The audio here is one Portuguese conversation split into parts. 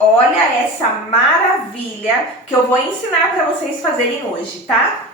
olha essa maravilha que eu vou ensinar para vocês fazerem hoje, tá?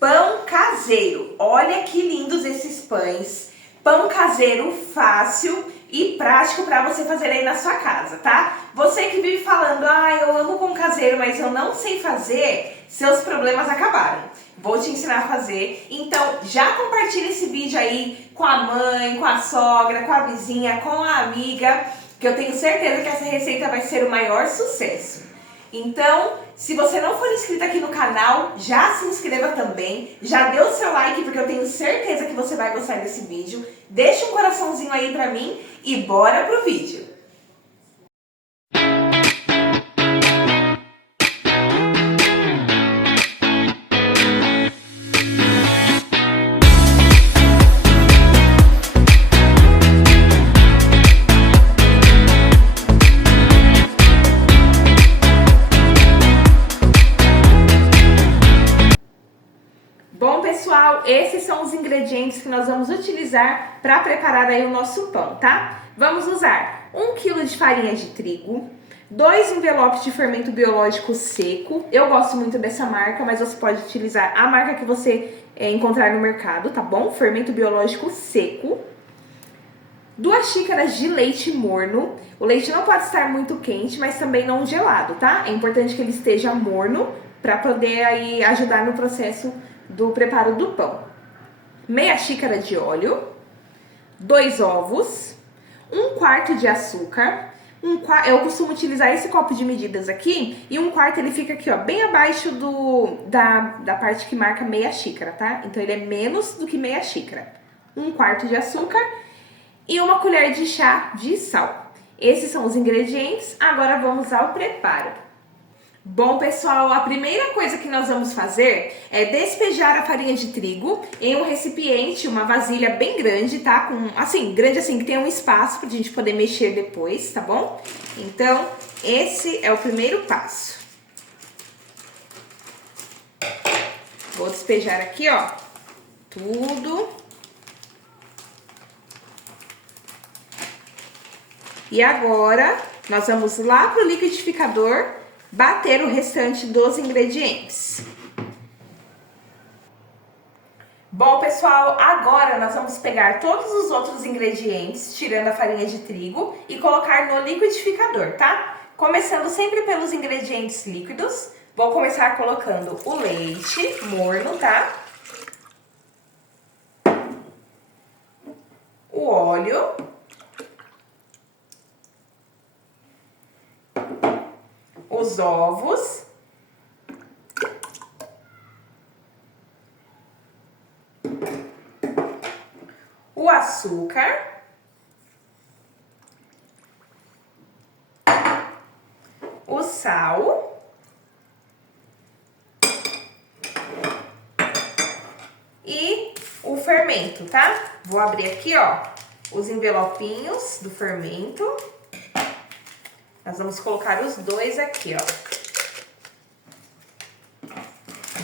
Pão caseiro. Olha que lindos esses pães. Pão caseiro fácil e prático para você fazer aí na sua casa, tá? Você que vive falando, eu amo pão caseiro, mas eu não sei fazer, seus problemas acabaram. Vou te ensinar a fazer. Então, já compartilha esse vídeo aí com a mãe, com a sogra, com a vizinha, com a amiga, que eu tenho certeza que essa receita vai ser o maior sucesso. Então, se você não for inscrito aqui no canal, já se inscreva também, já dê o seu like, porque eu tenho certeza que você vai gostar desse vídeo. Deixa um coraçãozinho aí pra mim e bora pro vídeo! Bom, pessoal, esses são os ingredientes que nós vamos utilizar para preparar aí o nosso pão, tá? Vamos usar 1 kg de farinha de trigo, 2 envelopes de fermento biológico seco. Eu gosto muito dessa marca, mas você pode utilizar a marca que você encontrar no mercado, tá bom? Fermento biológico seco. 2 xícaras de leite morno. O leite não pode estar muito quente, mas também não gelado, tá? É importante que ele esteja morno para poder aí ajudar no processo do preparo do pão. Meia xícara de óleo, 2 ovos, 1/4 de açúcar, eu costumo utilizar esse copo de medidas aqui, e 1/4 ele fica aqui, ó, bem abaixo da parte que marca meia xícara, tá? Então ele é menos do que meia xícara. 1/4 de açúcar e 1 colher de chá de sal. Esses são os ingredientes, agora vamos ao preparo. Bom, pessoal, a primeira coisa que nós vamos fazer é despejar a farinha de trigo em um recipiente, uma vasilha bem grande, tá? Grande assim, que tem um espaço pra gente poder mexer depois, tá bom? Então, esse é o primeiro passo. Vou despejar aqui, ó, tudo. E agora, nós vamos lá pro liquidificador bater o restante dos ingredientes. Bom, pessoal, agora nós vamos pegar todos os outros ingredientes, tirando a farinha de trigo, e colocar no liquidificador, tá? Começando sempre pelos ingredientes líquidos, vou começar colocando o leite morno, tá? O óleo. Os ovos, o açúcar, o sal e o fermento, tá? Vou abrir aqui, ó, os envelopinhos do fermento. Nós vamos colocar os dois aqui, ó.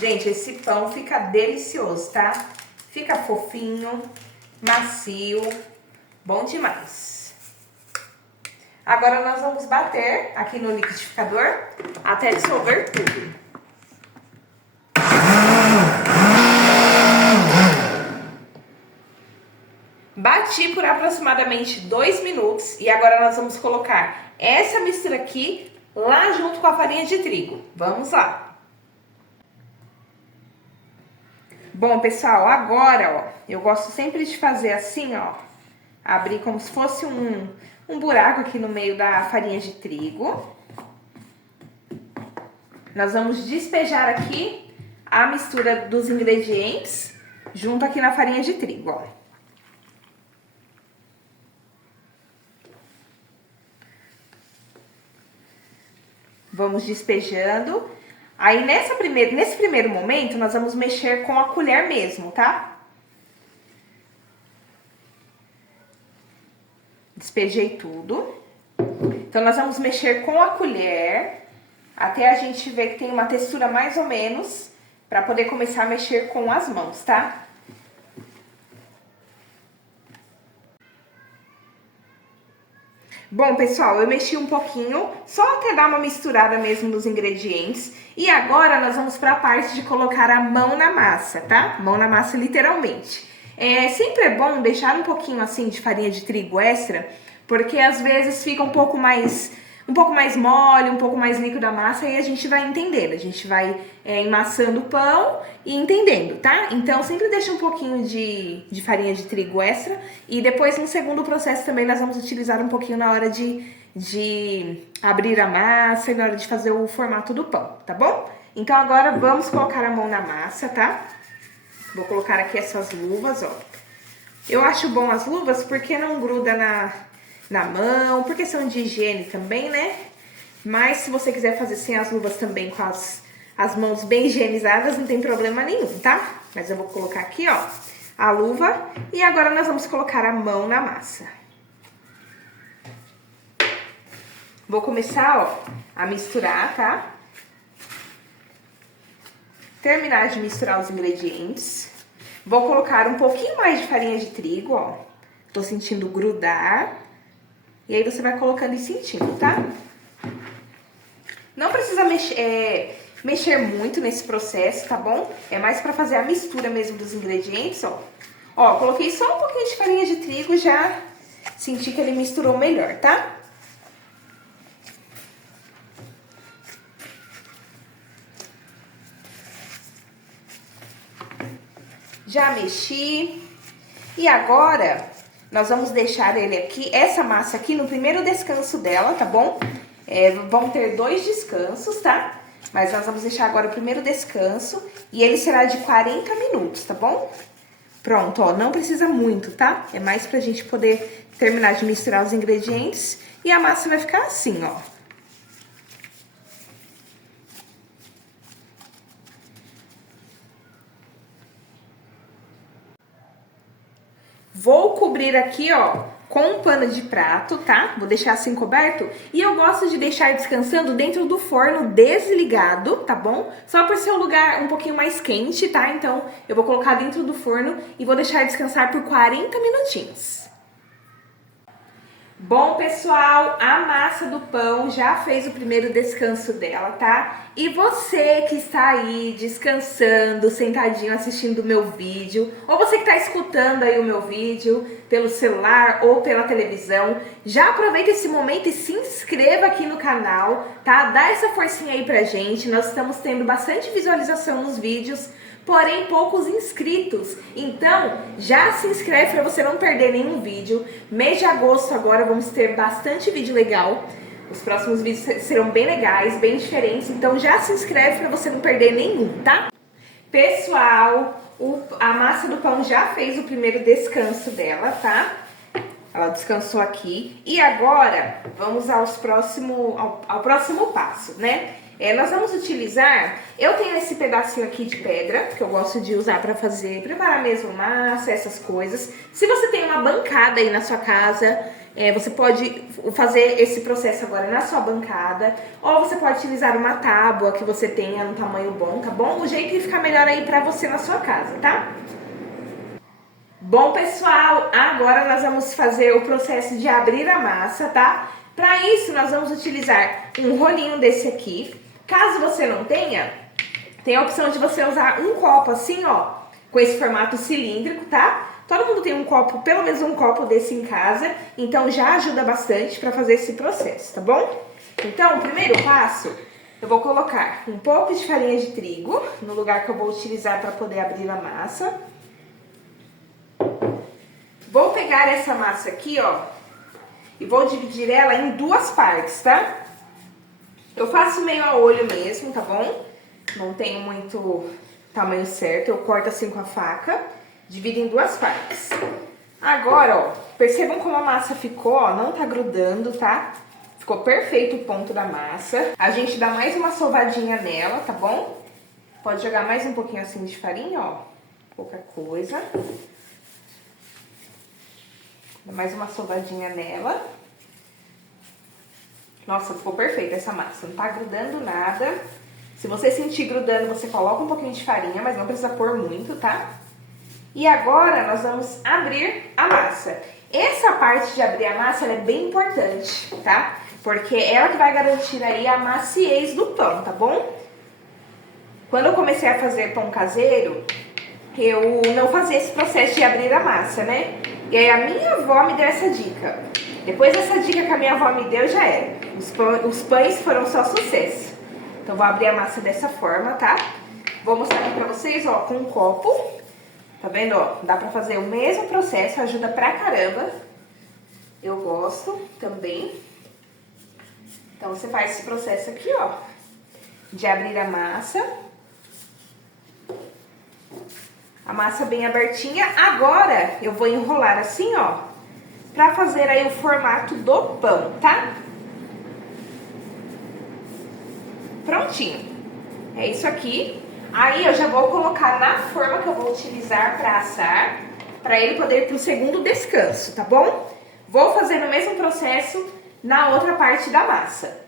Gente, esse pão fica delicioso, tá? Fica fofinho, macio, bom demais. Agora nós vamos bater aqui no liquidificador até dissolver tudo. Bati por aproximadamente 2 minutos e agora nós vamos colocar essa mistura aqui lá junto com a farinha de trigo. Vamos lá. Bom, pessoal, agora, ó, eu gosto sempre de fazer assim, ó, abrir como se fosse um buraco aqui no meio da farinha de trigo. Nós vamos despejar aqui a mistura dos ingredientes junto aqui na farinha de trigo, ó. Vamos despejando. Aí, nesse primeiro momento, nós vamos mexer com a colher mesmo, tá? Despejei tudo. Então, nós vamos mexer com a colher até a gente ver que tem uma textura mais ou menos, para poder começar a mexer com as mãos, tá? Bom, pessoal, eu mexi um pouquinho, só até dar uma misturada mesmo nos ingredientes. E agora nós vamos para a parte de colocar a mão na massa, tá? Mão na massa literalmente. Sempre é bom deixar um pouquinho assim de farinha de trigo extra, porque às vezes fica um pouco mais mole, um pouco mais líquido a massa, e a gente vai entendendo, a gente vai emassando o pão e entendendo, tá? Então sempre deixa um pouquinho de farinha de trigo extra, e depois no segundo processo também nós vamos utilizar um pouquinho na hora de abrir a massa e na hora de fazer o formato do pão, tá bom? Então agora vamos colocar a mão na massa, tá? Vou colocar aqui essas luvas, ó. Eu acho bom as luvas porque não gruda na mão, por questão de higiene também, né? Mas se você quiser fazer sem as luvas também, com as mãos bem higienizadas, não tem problema nenhum, tá? Mas eu vou colocar aqui, ó, a luva, e agora nós vamos colocar a mão na massa. Vou começar, ó, a misturar, tá? Terminar de misturar os ingredientes. Vou colocar um pouquinho mais de farinha de trigo, ó. Tô sentindo grudar. E aí você vai colocando e sentindo, tá? Não precisa mexer muito nesse processo, tá bom? É mais pra fazer a mistura mesmo dos ingredientes, ó. Ó, coloquei só um pouquinho de farinha de trigo, já senti que ele misturou melhor, tá? Já mexi. E agora nós vamos deixar ele aqui, essa massa aqui, no primeiro descanso dela, tá bom? Vão ter 2 descansos, tá? Mas nós vamos deixar agora o primeiro descanso e ele será de 40 minutos, tá bom? Pronto, ó, não precisa muito, tá? É mais pra gente poder terminar de misturar os ingredientes e a massa vai ficar assim, ó. Vou cobrir aqui, ó, com um pano de prato, tá? Vou deixar assim coberto. E eu gosto de deixar descansando dentro do forno desligado, tá bom? Só por ser um lugar um pouquinho mais quente, tá? Então, eu vou colocar dentro do forno e vou deixar descansar por 40 minutinhos. Bom, pessoal, a massa do pão já fez o primeiro descanso dela, tá? E você que está aí descansando, sentadinho assistindo o meu vídeo, ou você que está escutando aí o meu vídeo pelo celular ou pela televisão, já aproveita esse momento e se inscreva aqui no canal, tá? Dá essa forcinha aí pra gente, nós estamos tendo bastante visualização nos vídeos, porém poucos inscritos. Então, já se inscreve para você não perder nenhum vídeo. Mês de agosto agora vamos ter bastante vídeo legal. Os próximos vídeos serão bem legais, bem diferentes. Então, já se inscreve para você não perder nenhum, tá? Pessoal, a massa do pão já fez o primeiro descanso dela, tá? Ela descansou aqui. E agora, vamos ao próximo passo, né? Nós vamos utilizar, eu tenho esse pedacinho aqui de pedra, que eu gosto de usar para preparar mesmo massa, essas coisas. Se você tem uma bancada aí na sua casa, você pode fazer esse processo agora na sua bancada, ou você pode utilizar uma tábua que você tenha no tamanho bom, tá bom? O jeito que fica melhor aí para você na sua casa, tá? Bom, pessoal, agora nós vamos fazer o processo de abrir a massa, tá? Para isso, nós vamos utilizar um rolinho desse aqui. Caso você não tenha, tem a opção de você usar um copo assim, ó, com esse formato cilíndrico, tá? Todo mundo tem um copo, pelo menos um copo desse em casa, então já ajuda bastante para fazer esse processo, tá bom? Então, o primeiro passo, eu vou colocar um pouco de farinha de trigo no lugar que eu vou utilizar para poder abrir a massa. Vou pegar essa massa aqui, ó, e vou dividir ela em 2 partes, tá? Eu faço meio a olho mesmo, tá bom? Não tenho muito tamanho certo, eu corto assim com a faca, divido em 2 partes. Agora, ó, percebam como a massa ficou, ó, não tá grudando, tá? Ficou perfeito o ponto da massa. A gente dá mais uma sovadinha nela, tá bom? Pode jogar mais um pouquinho assim de farinha, ó, pouca coisa. Dá mais uma sovadinha nela. Nossa, ficou perfeita essa massa, não tá grudando nada. Se você sentir grudando, você coloca um pouquinho de farinha, mas não precisa pôr muito, tá? E agora nós vamos abrir a massa. Essa parte de abrir a massa ela é bem importante, tá? Porque é ela que vai garantir aí a maciez do pão, tá bom? Quando eu comecei a fazer pão caseiro, eu não fazia esse processo de abrir a massa, né? E aí a minha avó me deu essa dica. Depois dessa dica que a minha avó me deu, já era. Os pães foram só sucesso. Então vou abrir a massa dessa forma, tá? Vou mostrar aqui pra vocês, ó, com um copo. Tá vendo, ó? Dá pra fazer o mesmo processo, ajuda pra caramba. Eu gosto também. Então você faz esse processo aqui, ó, de abrir a massa. A massa bem abertinha. Agora eu vou enrolar assim, ó, pra fazer aí o formato do pão, tá? Prontinho. É isso aqui. Aí eu já vou colocar na forma que eu vou utilizar pra assar, pra ele poder ir pro segundo descanso, tá bom? Vou fazer o mesmo processo na outra parte da massa.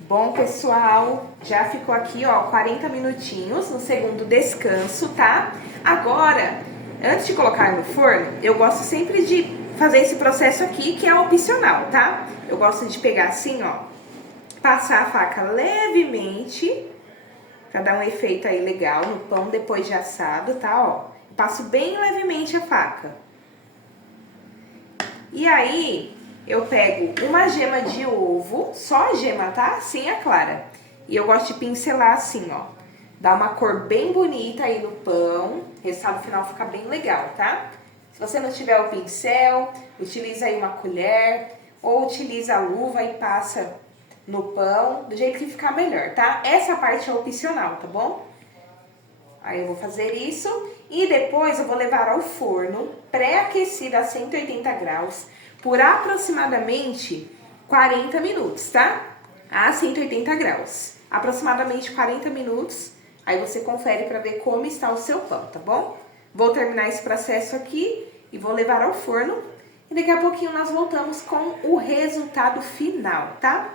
Bom, pessoal, já ficou aqui, ó, 40 minutinhos no segundo descanso, tá? Agora, antes de colocar no forno, eu gosto sempre de fazer esse processo aqui, que é opcional, tá? Eu gosto de pegar assim, ó, passar a faca levemente, pra dar um efeito aí legal no pão depois de assado, tá, ó? Passo bem levemente a faca. E aí, eu pego uma gema de ovo, só a gema, tá? Sem a clara. E eu gosto de pincelar assim, ó. Dá uma cor bem bonita aí no pão. O resultado final fica bem legal, tá? Se você não tiver o pincel, utiliza aí uma colher ou utiliza a luva e passa no pão, do jeito que ficar melhor, tá? Essa parte é opcional, tá bom? Aí eu vou fazer isso e depois eu vou levar ao forno pré-aquecido a 180 graus por aproximadamente 40 minutos, tá? A 180 graus. Aproximadamente 40 minutos. Aí você confere para ver como está o seu pão, tá bom? Vou terminar esse processo aqui e vou levar ao forno. E daqui a pouquinho nós voltamos com o resultado final, tá?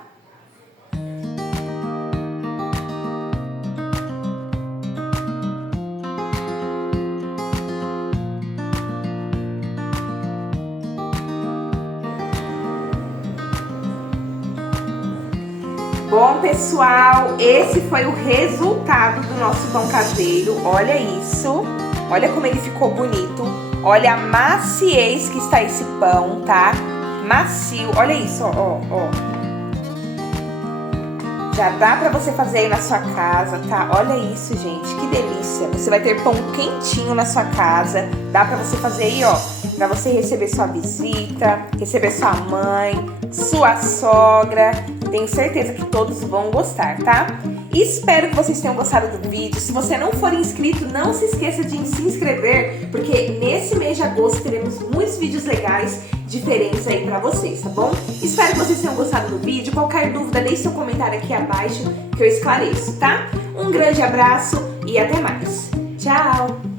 Bom, pessoal, esse foi o resultado do nosso pão caseiro. Olha isso. Olha como ele ficou bonito. Olha a maciez que está esse pão, tá? Macio. Olha isso, ó, ó. Já dá pra você fazer aí na sua casa, tá? Olha isso, gente, que delícia. Você vai ter pão quentinho na sua casa. Dá pra você fazer aí, ó, pra você receber sua visita, receber sua mãe, sua sogra. Tenho certeza que todos vão gostar, tá? Espero que vocês tenham gostado do vídeo. Se você não for inscrito, não se esqueça de se inscrever, porque nesse mês de agosto teremos muitos vídeos legais, diferentes aí pra vocês, tá bom? Espero que vocês tenham gostado do vídeo. Qualquer dúvida, deixe seu comentário aqui abaixo que eu esclareço, tá? Um grande abraço e até mais. Tchau!